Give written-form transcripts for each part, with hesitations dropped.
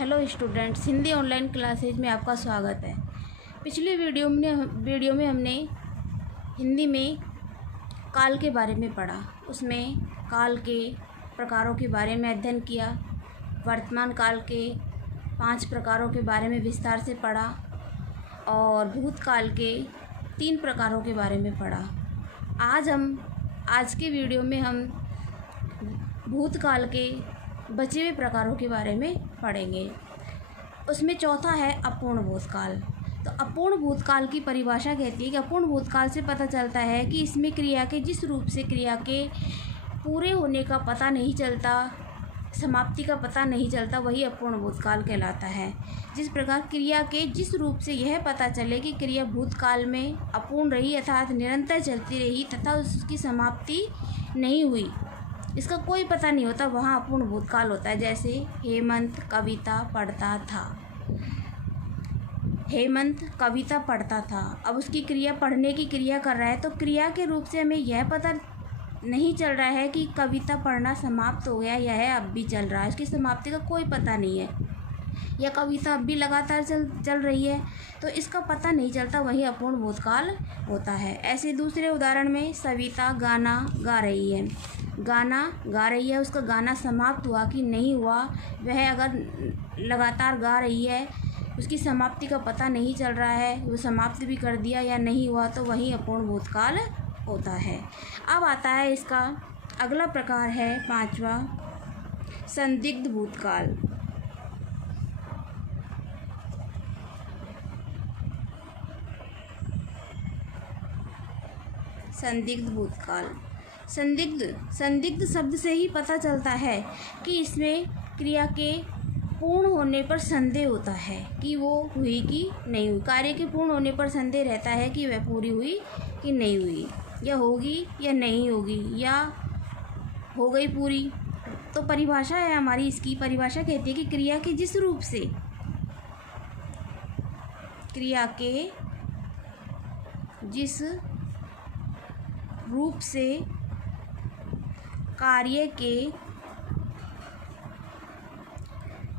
Hello students, Hindi online classes में आपका स्वागत है। पिछली वीडियो में हमने हिंदी में काल के बारे में पढ़ा। उसमें काल के प्रकारों के बारे में अध्ययन किया। वर्तमान काल के 5 प्रकारों के बारे में विस्तार से पढ़ा और भूतकाल के 3 प्रकारों के बारे में पढ़ा। आज के वीडियो में हम भूतकाल के बचे हुए प्रकारों के बारे में पढ़ेंगे। उसमें चौथा है अपूर्ण भूतकाल। तो अपूर्ण भूतकाल की परिभाषा कहती है कि अपूर्ण भूतकाल से पता चलता है कि इसमें क्रिया के जिस रूप से क्रिया के पूरे होने का पता नहीं चलता, समाप्ति का पता नहीं चलता, वही अपूर्ण भूतकाल कहलाता है। जिस प्रकार क्रिया के जिस रूप से यह पता चले कि क्रिया भूतकाल में अपूर्ण रही अर्थात निरंतर चलती रही तथा उसकी समाप्ति नहीं हुई, इसका कोई पता नहीं होता, वहाँ अपूर्ण भूतकाल होता है। जैसे हेमंत कविता पढ़ता था। हेमंत कविता पढ़ता था, अब उसकी क्रिया पढ़ने की क्रिया कर रहा है, तो क्रिया के रूप से हमें यह पता नहीं चल रहा है कि कविता पढ़ना समाप्त हो गया, यह अब भी चल रहा है, उसकी समाप्ति का कोई पता नहीं है, या कविता अब भी लगातार चल रही है, तो इसका पता नहीं चलता, वही अपूर्ण भूतकाल होता है। ऐसे दूसरे उदाहरण में सविता गाना गा रही है। गाना गा रही है, उसका गाना समाप्त हुआ कि नहीं हुआ, वह अगर लगातार गा रही है, उसकी समाप्ति का पता नहीं चल रहा है, वो समाप्त भी कर दिया या नहीं हुआ, तो वही अपूर्ण भूतकाल होता है। अब आता है इसका अगला प्रकार है 5वां, संदिग्ध भूतकाल। संदिग्ध भूतकाल। संदिग्ध शब्द से ही पता चलता है कि इसमें क्रिया के पूर्ण होने पर संदेह होता है कि वो हुई कि नहीं हुई। कार्य के पूर्ण होने पर संदेह रहता है कि वह पूरी हुई कि नहीं हुई, या होगी या नहीं होगी, या हो गई पूरी। तो परिभाषा है हमारी, इसकी परिभाषा कहती है कि क्रिया के जिस रूप से कार्य के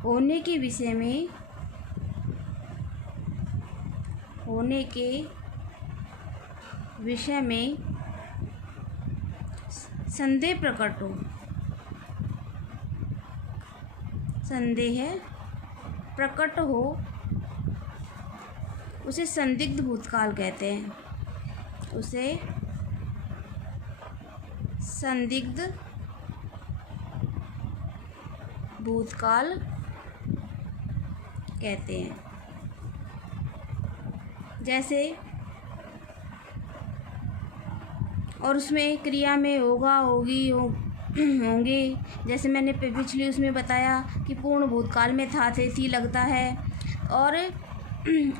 होने के विषय में संदेह प्रकट हो, उसे संदिग्ध भूतकाल कहते हैं। उसे संदिग्ध भूतकाल कहते हैं। जैसे और उसमें क्रिया में होगा, होगी, होंगे, जैसे मैंने पिछली उसमें बताया कि पूर्ण भूतकाल में था, थे, थी लगता है, और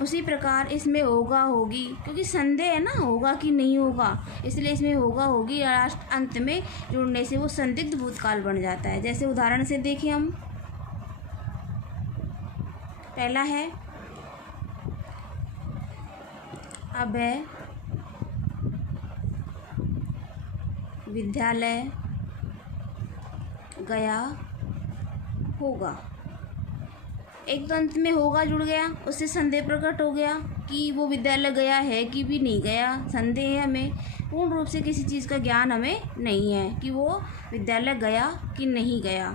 उसी प्रकार इसमें होगा, होगी, क्योंकि संदेह है ना, होगा कि नहीं होगा, इसलिए इसमें होगा, होगी, लास्ट अंत में जुड़ने से वो संदिग्ध भूतकाल बन जाता है। जैसे उदाहरण से देखिए हम, पहला है अभय विद्यालय गया होगा। एक तो अंत में होगा जुड़ गया, उससे संदेह प्रकट हो गया कि वो विद्यालय गया है कि भी नहीं गया, संदेह है हमें, पूर्ण रूप से किसी चीज़ का ज्ञान हमें नहीं है कि वो विद्यालय गया कि नहीं गया।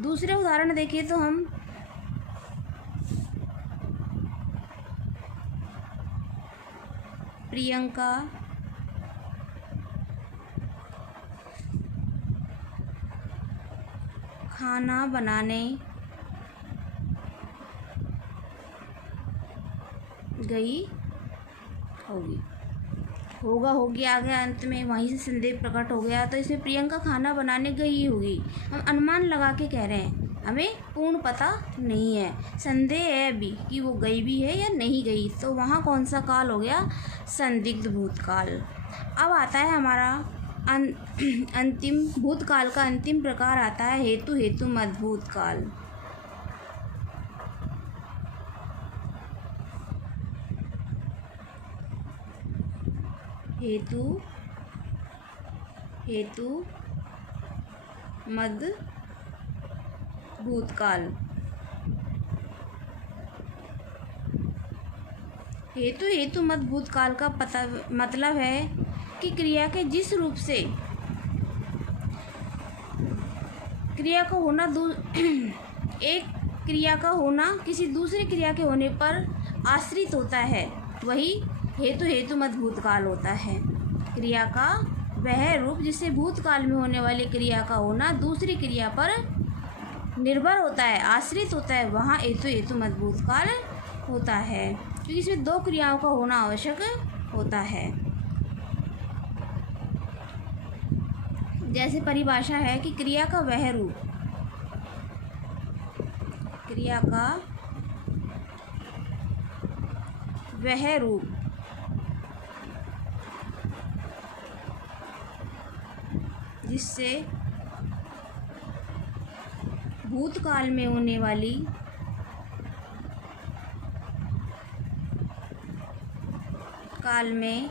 दूसरे उदाहरण देखिए तो हम प्रियंका खाना बनाने गई होगी। होगा, होगी आ गया अंत में, वहीं से संदेह प्रकट हो गया, तो इसमें प्रियंका खाना बनाने गई होगी, हम अनुमान लगा के कह रहे हैं, हमें पूर्ण पता नहीं है, संदेह है अभी कि वो गई भी है या नहीं गई, तो वहाँ कौन सा काल हो गया, संदिग्ध भूतकाल। अब आता है हमारा अंतिम भूतकाल का अंतिम प्रकार आता है हेतु मत भूतकाल। हेतु मद भूतकाल। हेतु हेतु मत भूतकाल का पता मतलब है कि क्रिया के जिस रूप से क्रिया का होना एक क्रिया का होना किसी दूसरी क्रिया के होने पर आश्रित होता है, वही हेतु हेतु मत भूतकाल होता है। क्रिया का वह रूप जिससे भूतकाल में होने वाली क्रिया का होना दूसरी क्रिया पर निर्भर होता है, आश्रित होता है, वहाँ हेतु हेतु मत भूतकाल होता है, क्योंकि इसमें दो क्रियाओं का होना आवश्यक होता है। जैसे परिभाषा है कि क्रिया का वह रूप, क्रिया का वह रूप जिससे भूतकाल में होने वाली भूतकाल में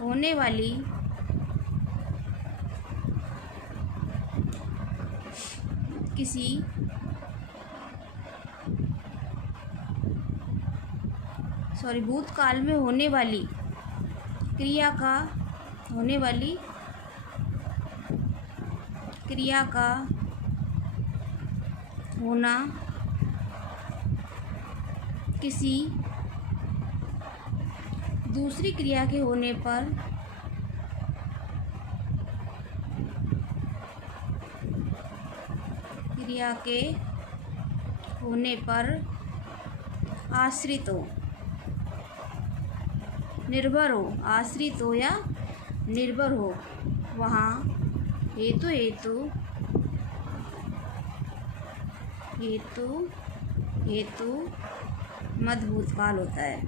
होने वाली क्रिया का होना किसी दूसरी क्रिया के होने पर आश्रित हो, निर्भर हो, आश्रित हो या निर्भर हो, वहाँ हेतु हेतु मत भूतकाल होता है।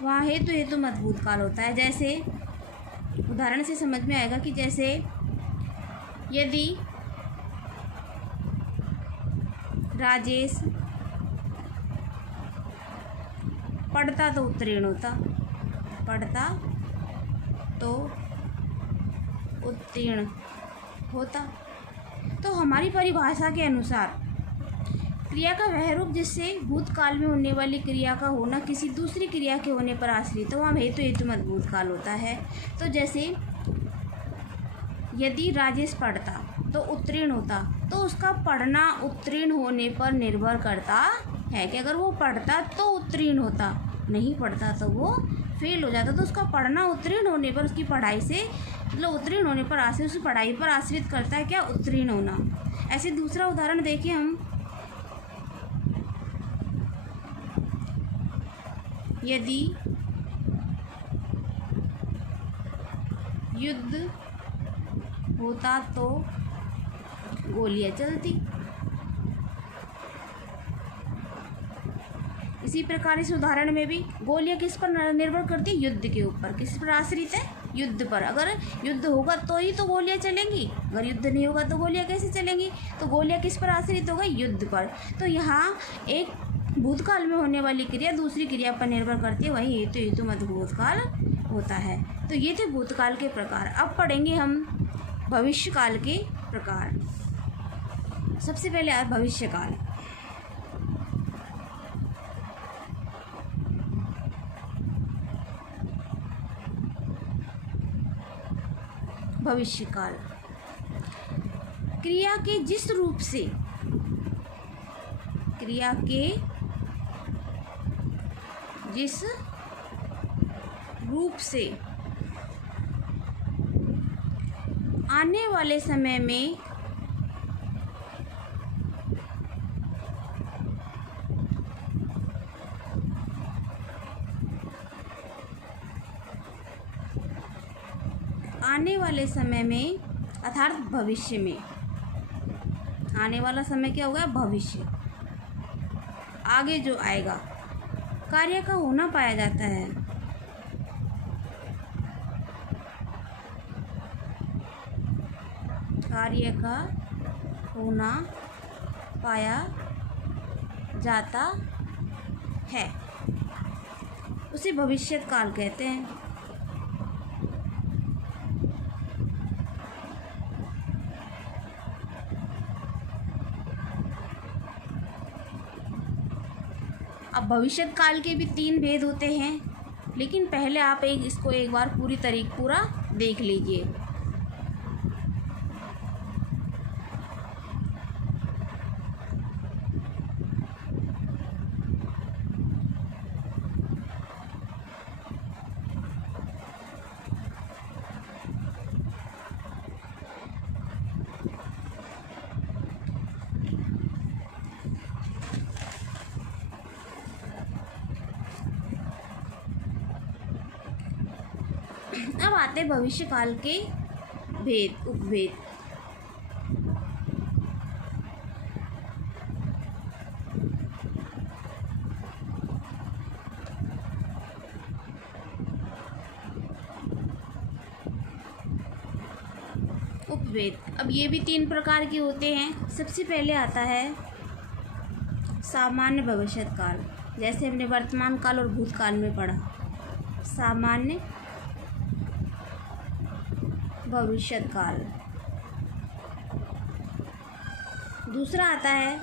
वहाँ हेतु हेतु मत भूतकाल होता है। जैसे उदाहरण से समझ में आएगा कि जैसे यदि राजेश पढ़ता तो उत्तीर्ण होता, पढ़ता तो उत्तीर्ण होता, तो हमारी परिभाषा के अनुसार क्रिया का वह रूप जिससे भूतकाल में होने वाली क्रिया का होना किसी दूसरी क्रिया के होने पर आश्रित, तो वहाँ हेतु हेतु मत भूतकाल होता है। तो जैसे यदि राजेश पढ़ता तो उत्तीर्ण होता, तो उसका पढ़ना उत्तीर्ण होने पर निर्भर करता है कि अगर वो पढ़ता तो उत्तीर्ण होता, नहीं पढ़ता तो वो फेल हो जाता। तो उसका पढ़ना उत्तीर्ण होने पर उसकी पढ़ाई से मतलब उत्तीर्ण होने पर आश्रित, उसकी पढ़ाई पर आश्रित करता है क्या, उत्तीर्ण होना। ऐसे दूसरा उदाहरण देखिए हम, यदि युद्ध होता तो गोलियां चलती। इसी प्रकार इस उदाहरण में भी गोलियां किस पर निर्भर करती है, युद्ध के ऊपर। किस पर आश्रित है, युद्ध पर। अगर युद्ध होगा तो ही तो गोलियां चलेंगी, अगर युद्ध नहीं होगा तो गोलियां कैसे चलेंगी। तो गोलियां किस पर आश्रित होगा, युद्ध पर। तो यहाँ एक भूतकाल में होने वाली क्रिया दूसरी क्रिया पर निर्भर करती है, वही हेतु हेतु मत भूतकाल होता है। तो ये थे भूतकाल के प्रकार। अब पढ़ेंगे हम भविष्यकाल के प्रकार। सबसे पहले भविष्यकाल। भविष्यकाल क्रिया के जिस रूप से आने वाले समय में अर्थात भविष्य में, आने वाला समय क्या होगा, भविष्य, आगे जो आएगा, कार्य का होना पाया जाता है। कार्य का होना पाया जाता है, उसे भविष्यत काल कहते हैं। अब भविष्यत काल के भी 3 भेद होते हैं, लेकिन पहले आप इसको एक बार पूरा देख लीजिए। अब आते भविष्य काल के उपभेद। अब ये भी 3 प्रकार के होते हैं। सबसे पहले आता है सामान्य भविष्यत काल, जैसे हमने वर्तमान काल और भूतकाल में पढ़ा। सामान्य भविष्यत काल। दूसरा आता है